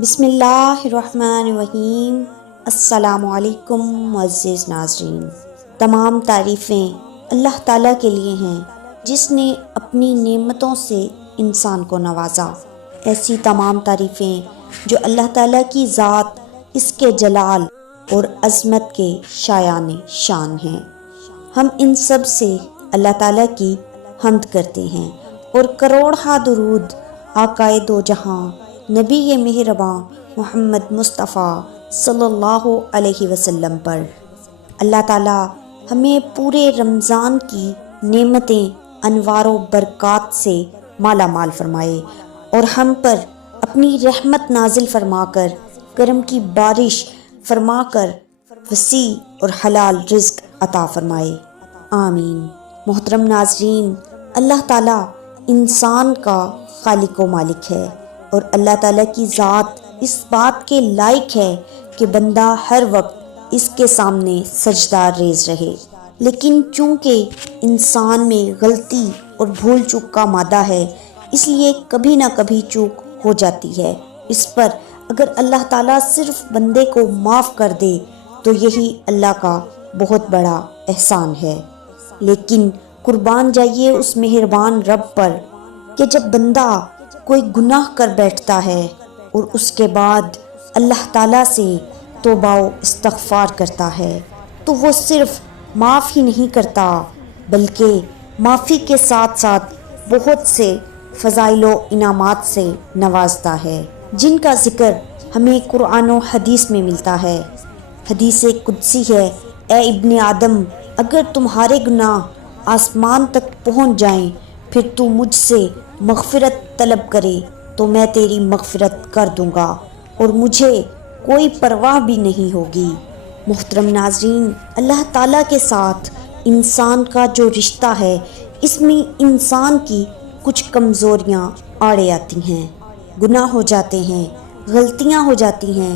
بسم اللہ الرحمن الرحیم۔ السلام علیکم معزز ناظرین۔ تمام تعریفیں اللہ تعالیٰ کے لیے ہیں جس نے اپنی نعمتوں سے انسان کو نوازا۔ ایسی تمام تعریفیں جو اللہ تعالیٰ کی ذات، اس کے جلال اور عظمت کے شایان شان ہیں۔ ہم ان سب سے اللہ تعالیٰ کی حمد کرتے ہیں اور کروڑہا درود آقائے دو جہاں نبی مہرباں محمد مصطفیٰ صلی اللہ علیہ وسلم پر۔ اللہ تعالیٰ ہمیں پورے رمضان کی نعمتیں، انوار و برکات سے مالا مال فرمائے اور ہم پر اپنی رحمت نازل فرما کر، کرم کی بارش فرما کر وسیع اور حلال رزق عطا فرمائے، آمین۔ محترم ناظرین، اللہ تعالیٰ انسان کا خالق و مالک ہے اور اللہ تعالیٰ کی ذات اس بات کے لائق ہے کہ بندہ ہر وقت اس کے سامنے سجدہ ریز رہے، لیکن چونکہ انسان میں غلطی اور بھول چوک کا مادہ ہے، اس لیے کبھی نہ کبھی چوک ہو جاتی ہے۔ اس پر اگر اللہ تعالیٰ صرف بندے کو معاف کر دے تو یہی اللہ کا بہت بڑا احسان ہے۔ لیکن قربان جائیے اس مہربان رب پر کہ جب بندہ کوئی گناہ کر بیٹھتا ہے اور اس کے بعد اللہ تعالیٰ سے توبہ و استغفار کرتا ہے تو وہ صرف معاف ہی نہیں کرتا بلکہ معافی کے ساتھ ساتھ بہت سے فضائل و انعامات سے نوازتا ہے، جن کا ذکر ہمیں قرآن و حدیث میں ملتا ہے۔ حدیث قدسی ہے، اے ابن آدم، اگر تمہارے گناہ آسمان تک پہنچ جائیں پھر تو مجھ سے مغفرت طلب کرے تو میں تیری مغفرت کر دوں گا اور مجھے کوئی پرواہ بھی نہیں ہوگی۔ محترم ناظرین، اللہ تعالیٰ کے ساتھ انسان کا جو رشتہ ہے، اس میں انسان کی کچھ کمزوریاں آڑے آتی ہیں، گناہ ہو جاتے ہیں، غلطیاں ہو جاتی ہیں۔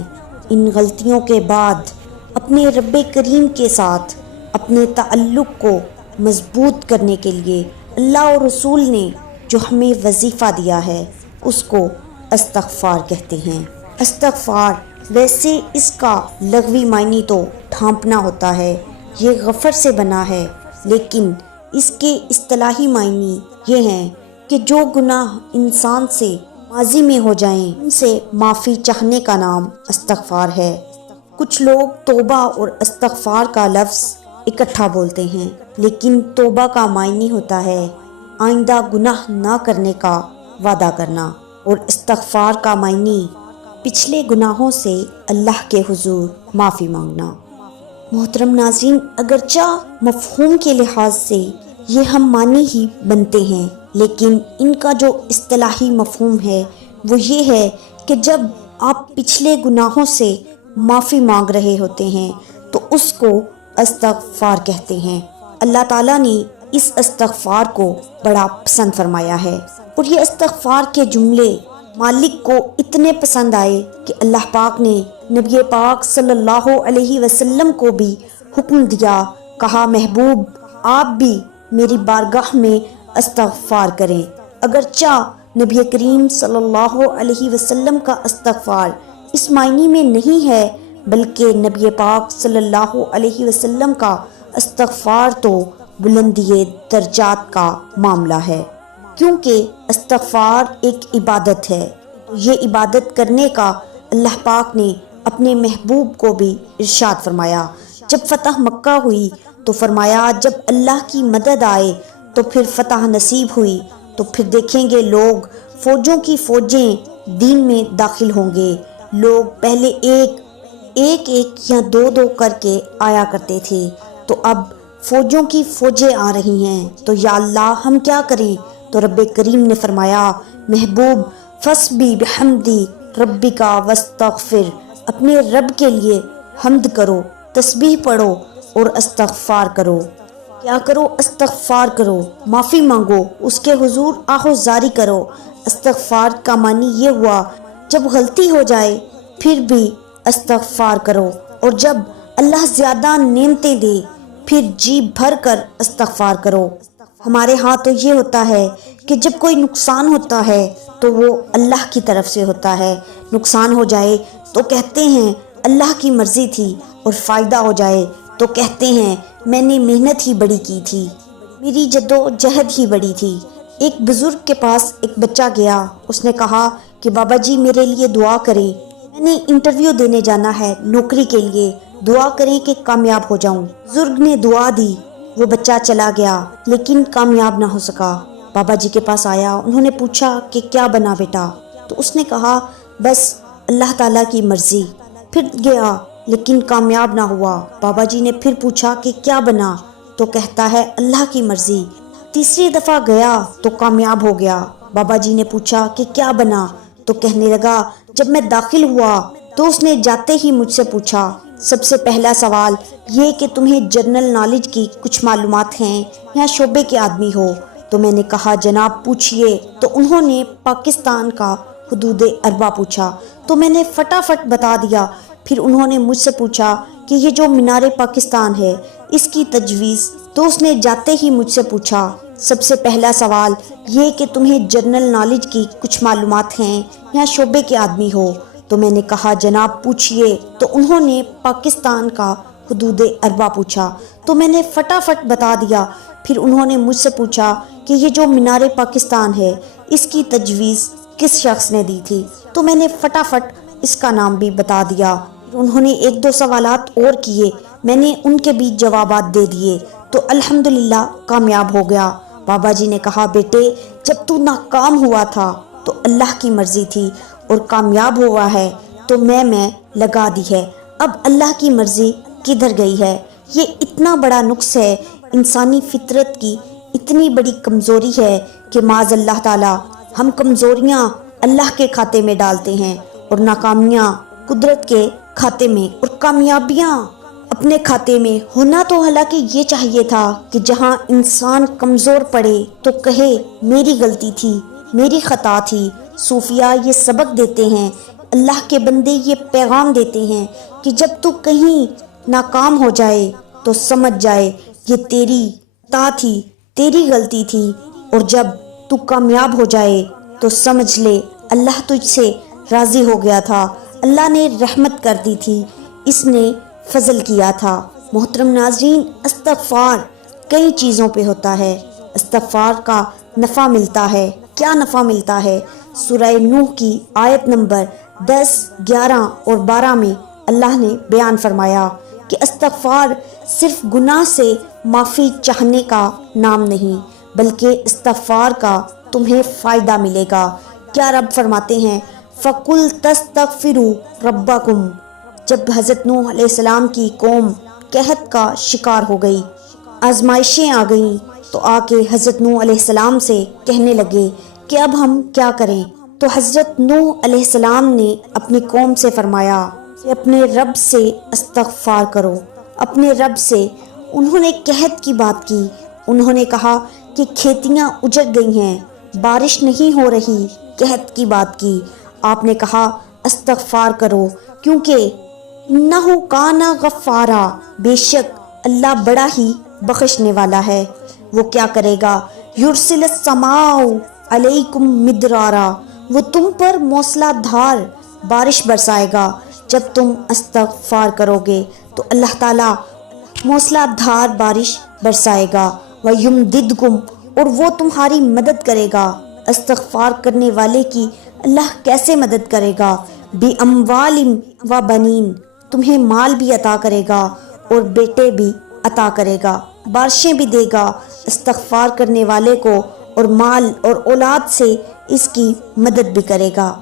ان غلطیوں کے بعد اپنے رب کریم کے ساتھ اپنے تعلق کو مضبوط کرنے کے لیے اللہ اور رسول نے جو ہمیں وظیفہ دیا ہے اس کو استغفار کہتے ہیں۔ استغفار ویسے اس کا لغوی معنی تو ڈھانپنا ہوتا ہے، یہ غفر سے بنا ہے، لیکن اس کے اصطلاحی معنی یہ ہیں کہ جو گناہ انسان سے ماضی میں ہو جائیں ان سے معافی چاہنے کا نام استغفار ہے۔ کچھ لوگ توبہ اور استغفار کا لفظ اکٹھا بولتے ہیں، لیکن توبہ کا معنی ہوتا ہے آئندہ گناہ نہ کرنے کا وعدہ کرنا، اور استغفار کا معنی پچھلے گناہوں سے اللہ کے حضور معافی مانگنا۔ محترم ناظرین، اگرچہ مفہوم کے لحاظ سے یہ ہم معنی ہی بنتے ہیں، لیکن ان کا جو اصطلاحی مفہوم ہے وہ یہ ہے کہ جب آپ پچھلے گناہوں سے معافی مانگ رہے ہوتے ہیں تو اس کو استغفار کہتے ہیں۔ اللہ تعالیٰ نے اس استغفار کو بڑا پسند فرمایا ہے اور یہ استغفار کے جملے مالک کو اتنے پسند آئے کہ اللہ پاک نے نبی پاک صلی اللہ علیہ وسلم کو بھی حکم دیا، کہا محبوب آپ بھی میری بارگاہ میں استغفار کریں۔ اگرچہ نبی کریم صلی اللہ علیہ وسلم کا استغفار اس معنی میں نہیں ہے، بلکہ نبی پاک صلی اللہ علیہ وسلم کا استغفار تو بلندی درجات کا معاملہ ہے، کیونکہ استغفار ایک عبادت ہے۔ یہ عبادت کرنے کا اللہ پاک نے اپنے محبوب کو بھی ارشاد فرمایا۔ جب فتح مکہ ہوئی تو فرمایا جب اللہ کی مدد آئے تو پھر فتح نصیب ہوئی تو پھر دیکھیں گے لوگ فوجوں کی فوجیں دین میں داخل ہوں گے۔ لوگ پہلے ایک یا دو کر کے آیا کرتے تھے، تو اب فوجوں کی فوجیں آ رہی ہیں، تو یا اللہ ہم کیا کریں؟ تو رب کریم نے فرمایا محبوب فسبی بحمدی ربکا واستغفر، اپنے رب کے لیے حمد کرو، تسبیح پڑھو اور استغفار کرو۔ کیا کرو؟ استغفار کرو، معافی مانگو، اس کے حضور آہوزاری کرو۔ استغفار کا معنی یہ ہوا جب غلطی ہو جائے پھر بھی استغفار کرو، اور جب اللہ زیادہ نعمتیں دے پھر جی بھر کر استغفار کرو۔ ہمارے ہاں تو یہ ہوتا ہے کہ جب کوئی نقصان ہوتا ہے تو وہ اللہ کی طرف سے ہوتا ہے، نقصان ہو جائے تو کہتے ہیں اللہ کی مرضی تھی، اور فائدہ ہو جائے تو کہتے ہیں میں نے محنت ہی بڑی کی تھی، میری جدوجہد ہی بڑی تھی۔ ایک بزرگ کے پاس ایک بچہ گیا، اس نے کہا کہ بابا جی میرے لیے دعا کریں، میں نے انٹرویو دینے جانا ہے نوکری کے لیے، دعا کریں کہ کامیاب ہو جاؤں۔ بزرگ نے دعا دی، وہ بچہ چلا گیا لیکن کامیاب نہ ہو سکا۔ بابا جی کے پاس آیا، انہوں نے پوچھا کہ کیا بنا بیٹا؟ تو اس نے کہا بس اللہ تعالیٰ کی مرضی۔ پھر گیا لیکن کامیاب نہ ہوا۔ بابا جی نے پھر پوچھا کہ کیا بنا؟ تو کہتا ہے اللہ کی مرضی۔ تیسری دفعہ گیا تو کامیاب ہو گیا۔ بابا جی نے پوچھا کہ کیا بنا؟ تو کہنے لگا جب میں داخل ہوا تو اس نے جاتے ہی مجھ سے پوچھا سب سے پہلا سوال یہ کہ تمہیں جنرل نالج کی کچھ معلومات ہیں یا شعبے کے آدمی ہو؟ تو میں نے کہا جناب پوچھئے۔ تو انہوں نے پاکستان کا حدود اربع پوچھا تو میں نے فٹافٹ بتا دیا۔ پھر انہوں نے مجھ سے پوچھا کہ یہ جو مینار پاکستان ہے اس کی تجویز؟ تو اس نے جاتے ہی مجھ سے پوچھا سب سے پہلا سوال یہ کہ تمہیں جنرل نالج کی کچھ معلومات ہیں یا شعبے کے آدمی ہو؟ تو میں نے کہا جناب پوچھئے۔ تو انہوں نے پاکستان کا حدود اربع پوچھا تو میں نے فٹافٹ بتا دیا۔ پھر انہوں نے مجھ سے پوچھا کہ یہ جو مینار پاکستان ہے اس کی تجویز کس شخص نے دی تھی؟ تو میں نے فٹافٹ اس کا نام بھی بتا دیا۔ انہوں نے ایک دو سوالات اور کیے، میں نے ان کے بھی جوابات دے دیے تو الحمدللہ کامیاب ہو گیا۔ بابا جی نے کہا بیٹے جب تو ناکام ہوا تھا تو اللہ کی مرضی تھی، اور کامیاب ہوا ہے تو میں لگا دی ہے، اب اللہ کی مرضی کدھر گئی ہے؟ یہ اتنا بڑا نقص ہے، انسانی فطرت کی اتنی بڑی کمزوری ہے کہ معاذ اللہ تعالی ہم کمزوریاں اللہ کے کھاتے میں ڈالتے ہیں اور ناکامیاں قدرت کے کھاتے میں، اور کامیابیاں اپنے کھاتے میں۔ ہونا تو حالانکہ یہ چاہیے تھا کہ جہاں انسان کمزور پڑے تو کہے میری غلطی تھی، میری خطا تھی۔ صوفیاء یہ سبق دیتے ہیں، اللہ کے بندے یہ پیغام دیتے ہیں کہ جب تو کہیں ناکام ہو جائے تو سمجھ جائے یہ تیری خطا تھی، تیری غلطی تھی، اور جب تو کامیاب ہو جائے تو سمجھ لے اللہ تجھ سے راضی ہو گیا تھا، اللہ نے رحمت کر دی تھی، اس نے فضل کیا تھا۔ محترم ناظرین، استغفار کئی چیزوں پہ ہوتا ہے۔ استغفار کا نفع ملتا ہے۔ کیا نفع ملتا ہے؟ سورہ نوح کی آیت نمبر 10، 11 اور 12 میں اللہ نے بیان فرمایا کہ استغفار صرف گناہ سے معافی چاہنے کا نام نہیں، بلکہ استغفار کا تمہیں فائدہ ملے گا۔ کیا رب فرماتے ہیں فَقُلْ تَسْتَغْفِرُوا رَبَّكُمْ۔ جب حضرت نوح علیہ السلام کی قوم قحط کا شکار ہو گئی، آزمائشیں آ گئیں، تو آ کے حضرت نوح علیہ السلام سے کہنے لگے کہ اب ہم کیا کریں؟ تو حضرت نوح علیہ السلام نے اپنی قوم سے فرمایا کہ اپنے رب سے استغفار کرو، اپنے رب سے۔ انہوں نے قحط کی بات کی، انہوں نے کہا کہ کھیتیاں اجڑ گئی ہیں، بارش نہیں ہو رہی، قحط کی بات کی۔ آپ نے کہا استغفار کرو، کیونکہ انہ کان غفارا، بے شک اللہ بڑا ہی بخشنے والا ہے۔ وہ کیا کرے گا؟ یرسل السماء علیکم مدرارا، وہ تم پر موسلا دھار بارش برسائے گا۔ جب تم استغفار کرو گے تو اللہ تعالیٰ موسلا دھار بارش برسائے گا۔ وَيُمْدِدْكُمْ، اور وہ تمہاری مدد کرے گا۔ استغفار کرنے والے کی اللہ کیسے مدد کرے گا؟ بِأَمْوَالٍ وَبَنِينَ، تمہیں مال بھی عطا کرے گا اور بیٹے بھی عطا کرے گا، بارشیں بھی دے گا استغفار کرنے والے کو، اور مال اور اولاد سے اس کی مدد بھی کرے گا۔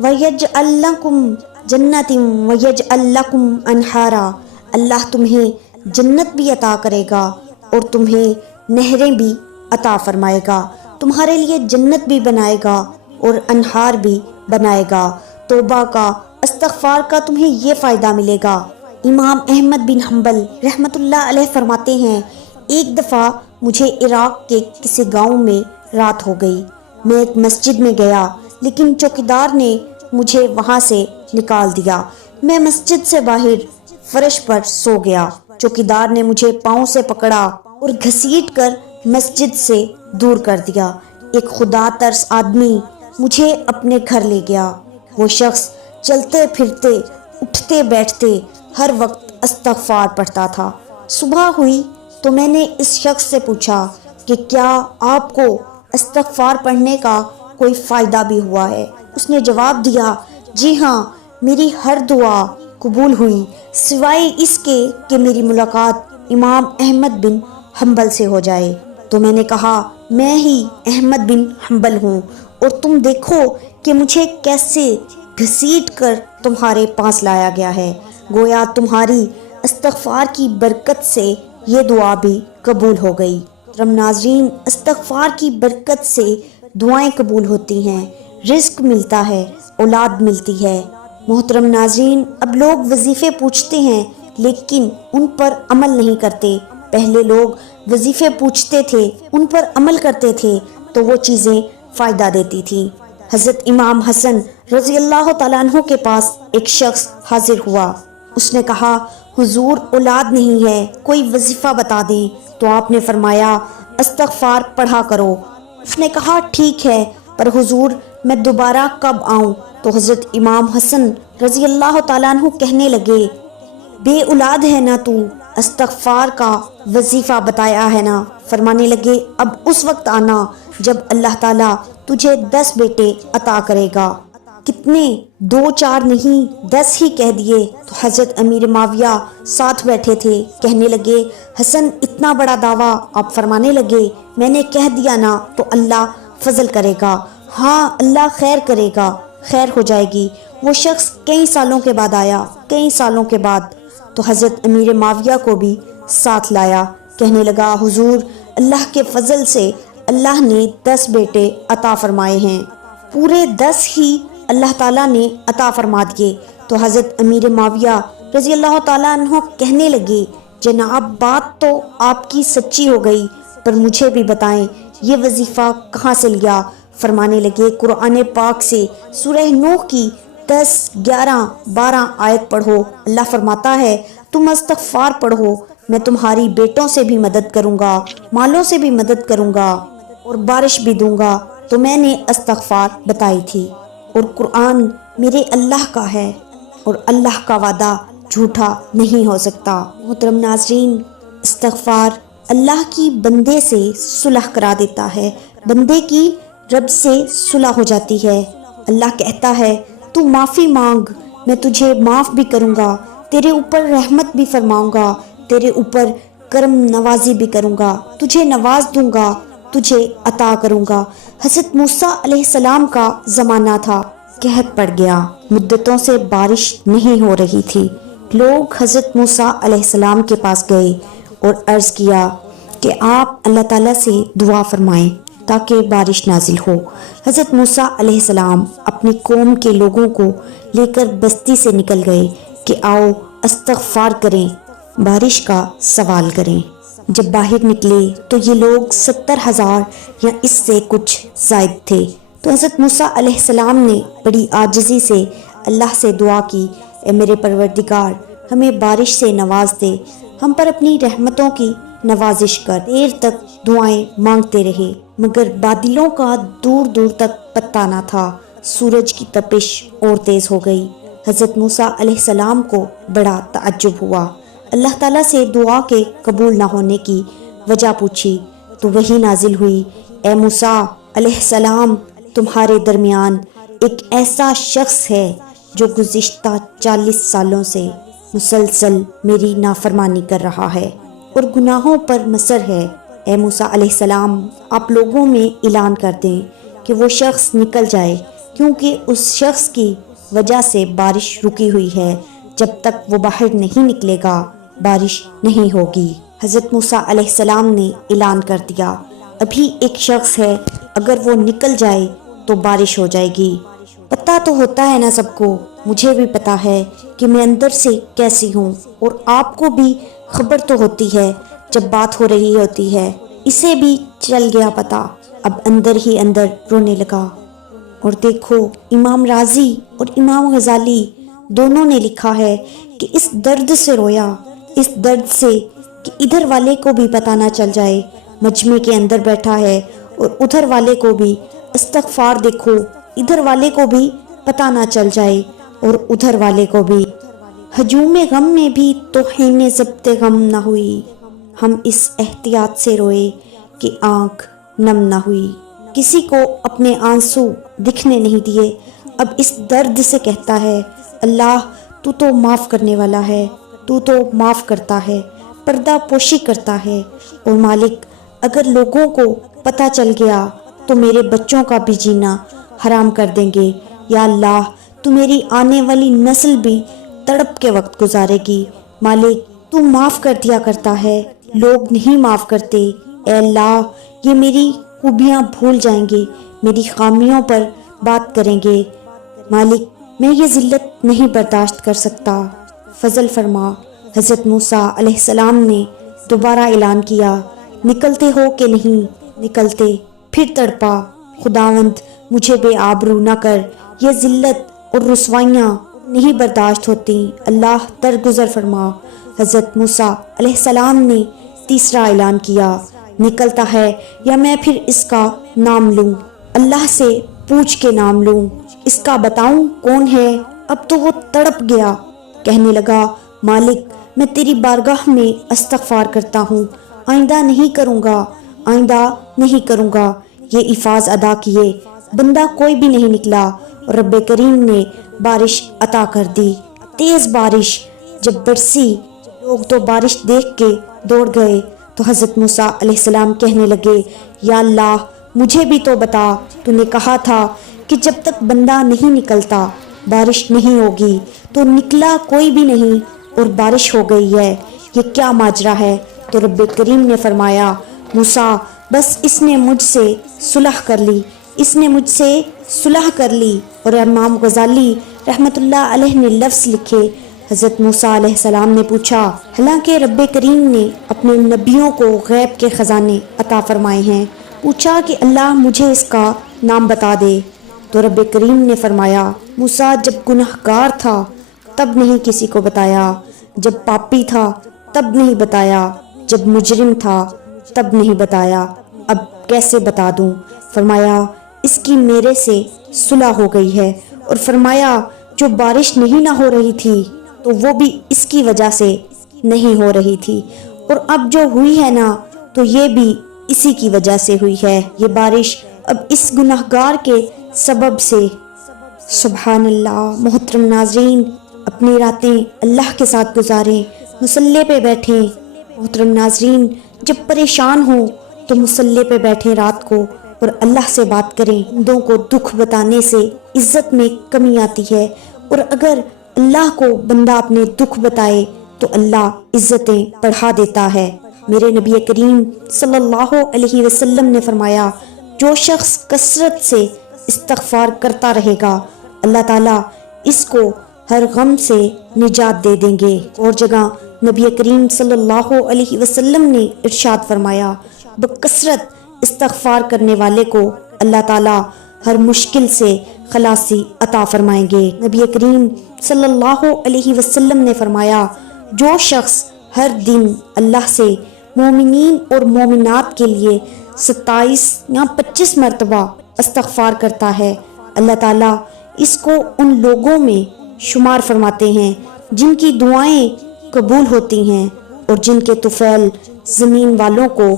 وَيَجْعَلْ لَكُمْ جَنَّةٍ وَيَجْعَلْ لَكُمْ أَنْهَارًا، اللہ تمہیں جنت بھی عطا کرے گا اور تمہیں نہریں بھی عطا فرمائے گا، تمہارے لیے جنت بھی بنائے گا اور انہار بھی بنائے گا۔ توبہ کا، استغفار کا تمہیں یہ فائدہ ملے گا۔ امام احمد بن حنبل رحمۃ اللہ علیہ فرماتے ہیں ایک دفعہ مجھے عراق کے کسی گاؤں میں رات ہو گئی۔ میں ایک مسجد میں گیا لیکن چوکیدار نے مجھے وہاں سے نکال دیا۔ میں مسجد سے باہر فرش پر سو گیا۔ چوکیدار نے مجھے پاؤں سے پکڑا اور گھسیٹ کر مسجد سے دور کر دیا۔ ایک خدا ترس آدمی مجھے اپنے گھر لے گیا۔ وہ شخص چلتے پھرتے اٹھتے بیٹھتے ہر وقت استغفار پڑھتا تھا۔ صبح ہوئی تو میں نے اس شخص سے پوچھا کہ کیا آپ کو استغفار پڑھنے کا کوئی فائدہ بھی ہوا ہے؟ اس نے جواب دیا، جی ہاں، میری ہر دعا قبول ہوئی سوائے اس کے کہ میری ملاقات امام احمد بن حنبل سے ہو جائے۔ تو میں نے کہا، میں ہی احمد بن حنبل ہوں، اور تم دیکھو کہ مجھے کیسے گھسیٹ کر تمہارے پاس لایا گیا ہے۔ گویا تمہاری استغفار کی برکت سے یہ دعا بھی قبول ہو گئی۔ محترم ناظرین، استغفار کی برکت سے دعائیں قبول ہوتی ہیں، رزق ملتا ہے، اولاد ملتی ہے۔ محترم ناظرین، اب لوگ وظیفے پوچھتے ہیں لیکن ان پر عمل نہیں کرتے۔ پہلے لوگ وظیفے پوچھتے تھے، ان پر عمل کرتے تھے تو وہ چیزیں فائدہ دیتی تھیں۔ حضرت امام حسن رضی اللہ تعالیٰ عنہ کے پاس ایک شخص حاضر ہوا۔ اس نے کہا، حضور اولاد نہیں ہے، کوئی وظیفہ بتا دیں۔ تو آپ نے فرمایا، استغفار پڑھا کرو۔ اس نے کہا، ٹھیک ہے، پر حضور میں دوبارہ کب آؤں؟ تو حضرت امام حسن رضی اللہ تعالیٰ عنہ کہنے لگے، بے اولاد ہے نا تو، استغفار کا وظیفہ بتایا ہے نا؟ فرمانے لگے، اب اس وقت آنا جب اللہ تعالیٰ تجھے 10 بیٹے عطا کرے گا۔ کتنے؟ 2 4 نہیں، 10 ہی کہہ دیے۔ تو حضرت امیر معاویہ ساتھ بیٹھے تھے، کہنے لگے، حسن اتنا بڑا دعویٰ؟ آپ فرمانے لگے، میں نے کہہ دیا نا تو اللہ فضل کرے گا۔ ہاں، اللہ خیر کرے گا، خیر ہو جائے گی۔ وہ شخص کئی سالوں کے بعد آیا، کئی سالوں کے بعد، تو حضرت امیر معاویہ کو بھی ساتھ لایا، کہنے لگا، حضور اللہ کے فضل سے اللہ نے 10 بیٹے عطا فرمائے ہیں، پورے 10 ہی اللہ تعالیٰ نے عطا فرما دیے۔ تو حضرت امیر معاویہ رضی اللہ تعالیٰ عنہ کہنے لگے، جناب بات تو آپ کی سچی ہو گئی، پر مجھے بھی بتائیں یہ وظیفہ کہاں سے لیا؟ فرمانے لگے، قرآن پاک سے سورہ نوح کی 10 11 12 آیت پڑھو۔ اللہ فرماتا ہے، تم استغفار پڑھو، میں تمہاری بیٹوں سے بھی مدد کروں گا، مالوں سے بھی مدد کروں گا، اور بارش بھی دوں گا۔ تو میں نے استغفار بتائی تھی، اور قرآن میرے اللہ کا ہے، اور اللہ کا وعدہ جھوٹا نہیں ہو سکتا۔ محترم ناظرین، استغفار اللہ کی بندے سے صلح کرا دیتا ہے، بندے کی رب سے صلح ہو جاتی ہے۔ اللہ کہتا ہے، تو معافی مانگ، میں تجھے معاف بھی کروں گا، تیرے اوپر رحمت بھی فرماؤں گا، تیرے اوپر کرم نوازی بھی کروں گا، تجھے نواز دوں گا، تجھے عطا کروں گا۔ حضرت موسیٰ علیہ السلام کا زمانہ تھا، قحط پڑ گیا، مدتوں سے بارش نہیں ہو رہی تھی۔ لوگ حضرت موسیٰ علیہ السلام کے پاس گئے اور عرض کیا کہ آپ اللہ تعالیٰ سے دعا فرمائیں تاکہ بارش نازل ہو۔ حضرت موسیٰ علیہ السلام اپنی قوم کے لوگوں کو لے کر بستی سے نکل گئے کہ آؤ استغفار کریں، بارش کا سوال کریں۔ جب باہر نکلے تو یہ لوگ 70,000 یا اس سے کچھ زائد تھے۔ تو حضرت موسیٰ علیہ السلام نے بڑی عاجزی سے اللہ سے دعا کی، اے میرے پروردگار، ہمیں بارش سے نواز دے، ہم پر اپنی رحمتوں کی نوازش کر۔ دیر تک دعائیں مانگتے رہے مگر بادلوں کا دور دور تک پتہ نہ تھا۔ سورج کی تپش اور تیز ہو گئی۔ حضرت موسیٰ علیہ السلام کو بڑا تعجب ہوا۔ اللہ تعالیٰ سے دعا کے قبول نہ ہونے کی وجہ پوچھی تو وحی نازل ہوئی، اے موسیٰ علیہ السلام، تمہارے درمیان ایک ایسا شخص ہے جو گزشتہ 40 سالوں سے مسلسل میری نافرمانی کر رہا ہے اور گناہوں پر مصر ہے۔ اے موسیٰ علیہ السلام، آپ لوگوں میں اعلان کر دیں کہ وہ شخص نکل جائے، کیونکہ اس شخص کی وجہ سے بارش رکی ہوئی ہے، جب تک وہ باہر نہیں نکلے گا بارش نہیں ہوگی۔ حضرت موسیٰ علیہ السلام نے اعلان کر دیا، ابھی ایک شخص ہے، اگر وہ نکل جائے تو بارش ہو جائے گی۔ پتہ تو ہوتا ہے نا سب کو، مجھے بھی پتا ہے کہ میں اندر سے کیسی ہوں، اور آپ کو بھی خبر تو ہوتی ہے جب بات ہو رہی ہوتی ہے۔ اسے بھی چل گیا پتا، اب اندر ہی اندر رونے لگا۔ اور دیکھو، امام رازی اور امام غزالی دونوں نے لکھا ہے کہ اس درد سے رویا، اس درد سے کہ ادھر والے کو بھی پتہ نہ چل جائے مجمع کے اندر بیٹھا ہے اور ادھر والے کو بھی استغفار دیکھو، ادھر والے کو بھی پتہ نہ چل جائے اور ادھر والے کو بھی۔ ہجوم غم میں بھی توہین ضبط غم نہ ہوئی، ہم اس احتیاط سے روئے کہ آنکھ نم نہ ہوئی۔ کسی کو اپنے آنسو دکھنے نہیں دیے، اب اس درد سے کہتا ہے اللہ تو معاف کرنے والا ہے، تو معاف کرتا ہے، پردہ پوشی کرتا ہے۔ اور مالک اگر لوگوں کو پتہ چل گیا تو میرے بچوں کا بھی جینا حرام کر دیں گے، یا اللہ تو میری آنے والی نسل بھی تڑپ کے وقت گزارے گی۔ مالک تو معاف کر دیا کرتا ہے، لوگ نہیں معاف کرتے۔ اے اللہ یہ میری خوبیاں بھول جائیں گے، میری خامیوں پر بات کریں گے، مالک میں یہ ذلت نہیں برداشت کر سکتا، فضل فرما۔ حضرت موسیٰ علیہ السلام نے دوبارہ اعلان کیا، نکلتے ہو کہ نہیں نکلتے؟ پھر تڑپا، خداوند مجھے بے آبرو نہ کر، یہ ذلت اور رسوائیاں نہیں برداشت ہوتی، اللہ درگزر فرما۔ حضرت موسیٰ علیہ السلام نے تیسرا اعلان کیا، نکلتا ہے یا میں پھر اس کا نام لوں، اللہ سے پوچھ کے نام لوں، اس کا بتاؤں کون ہے؟ اب تو وہ تڑپ گیا، کہنے لگا مالک میں تیری بارگاہ میں استغفار کرتا ہوں، آئندہ نہیں کروں گا، آئندہ نہیں کروں گا۔ یہ الفاظ ادا کیے، بندہ کوئی بھی نہیں نکلا اور رب کریم نے بارش عطا کر دی، تیز بارش جب برسی، لوگ تو بارش دیکھ کے دوڑ گئے تو حضرت موسیٰ علیہ السلام کہنے لگے یا اللہ مجھے بھی تو بتا، تو نے کہا تھا کہ جب تک بندہ نہیں نکلتا بارش نہیں ہوگی، تو نکلا کوئی بھی نہیں اور بارش ہو گئی ہے، یہ کیا ماجرا ہے؟ تو رب کریم نے فرمایا موسیٰ بس اس نے مجھ سے صلح کر لی، اس نے مجھ سے صلح کر لی۔ اور امام غزالی رحمۃ اللہ علیہ نے لفظ لکھے، حضرت موسیٰ علیہ السلام نے پوچھا، حالانکہ رب کریم نے اپنے نبیوں کو غیب کے خزانے عطا فرمائے ہیں، پوچھا کہ اللہ مجھے اس کا نام بتا دے، تو رب کریم نے فرمایا موسیٰ جب گناہ گار تھا تب نہیں کسی کو بتایا، جب پاپی تھا تب نہیں بتایا، جب مجرم تھا تب نہیں بتایا، اب کیسے بتا دوں؟ فرمایا اس کی میرے سے صلح ہو گئی ہے، اور فرمایا جو بارش نہیں نہ ہو رہی تھی تو وہ بھی اس کی وجہ سے نہیں ہو رہی تھی، اور اب جو ہوئی ہے نا تو یہ بھی اسی کی وجہ سے ہوئی ہے، یہ بارش اب اس گناہ گار کے سبب سے۔ سبحان اللہ۔ محترم ناظرین، اپنی راتیں اللہ کے ساتھ گزاریں، مصلی پہ بیٹھیں۔ محترم ناظرین، جب پریشان ہوں تو مصلی پہ بیٹھیں رات کو اور اللہ سے بات کریں۔ بندوں کو دکھ بتانے سے عزت میں کمی آتی ہے، اور اگر اللہ کو بندہ اپنے دکھ بتائے تو اللہ عزتیں بڑھا دیتا ہے۔ میرے نبی کریم صلی اللہ علیہ وسلم نے فرمایا جو شخص کثرت سے استغفار کرتا رہے گا اللہ تعالیٰ اس کو ہر غم سے نجات دے دیں گے۔ اور جگہ نبی کریم صلی اللہ علیہ وسلم نے ارشاد فرمایا بکثرت استغفار کرنے والے کو اللہ تعالیٰ ہر مشکل سے خلاصی عطا فرمائیں گے۔ نبی کریم صلی اللہ علیہ وسلم نے فرمایا جو شخص ہر دن اللہ سے مومنین اور مومنات کے لیے 27 یا 25 مرتبہ استغفار کرتا ہے اللہ تعالیٰ اس کو ان لوگوں میں شمار فرماتے ہیں جن کی دعائیں قبول ہوتی ہیں اور جن کے طفیل زمین والوں کو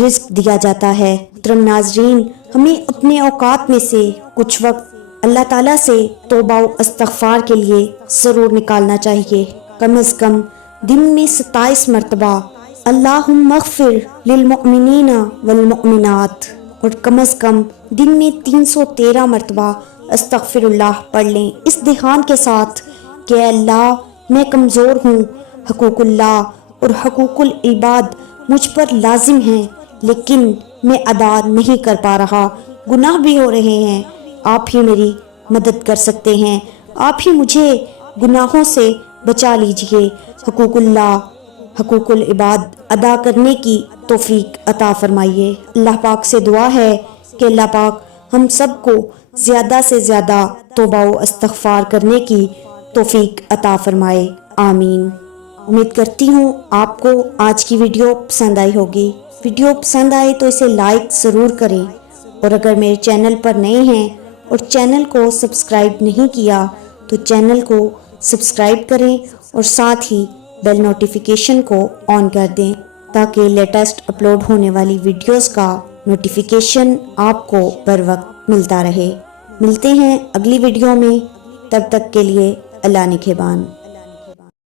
رزق دیا جاتا ہے۔ محترم ناظرین، ہمیں اپنے اوقات میں سے کچھ وقت اللہ تعالیٰ سے توبہ و استغفار کے لیے ضرور نکالنا چاہیے، کم از کم دن میں 27 مرتبہ اللہم اغفر للمؤمنین والمؤمنات، اور کم از کم دن میں 313 مرتبہ استغفر اللہ پڑھ لیں اس دھیان کے ساتھ کہ اے اللہ میں کمزور ہوں، حقوق اللہ اور حقوق العباد مجھ پر لازم ہیں لیکن میں ادا نہیں کر پا رہا، گناہ بھی ہو رہے ہیں، آپ ہی میری مدد کر سکتے ہیں، آپ ہی مجھے گناہوں سے بچا لیجئے، حقوق اللہ حقوق العباد ادا کرنے کی توفیق عطا فرمائیے۔ اللہ پاک سے دعا ہے کہ اللہ پاک ہم سب کو زیادہ سے زیادہ توبہ و استغفار کرنے کی توفیق عطا فرمائے، آمین۔ امید کرتی ہوں آپ کو آج کی ویڈیو پسند آئی ہوگی۔ ویڈیو پسند آئے تو اسے لائک ضرور کریں، اور اگر میرے چینل پر نئے ہیں اور چینل کو سبسکرائب نہیں کیا تو چینل کو سبسکرائب کریں اور ساتھ ہی بیل نوٹیفیکیشن کو آن کر دیں تاکہ لیٹسٹ اپلوڈ ہونے والی ویڈیوز کا نوٹیفیکیشن آپ کو بر وقت ملتا رہے۔ ملتے ہیں اگلی ویڈیو میں، تب تک کے لیے اللہ نگہبان۔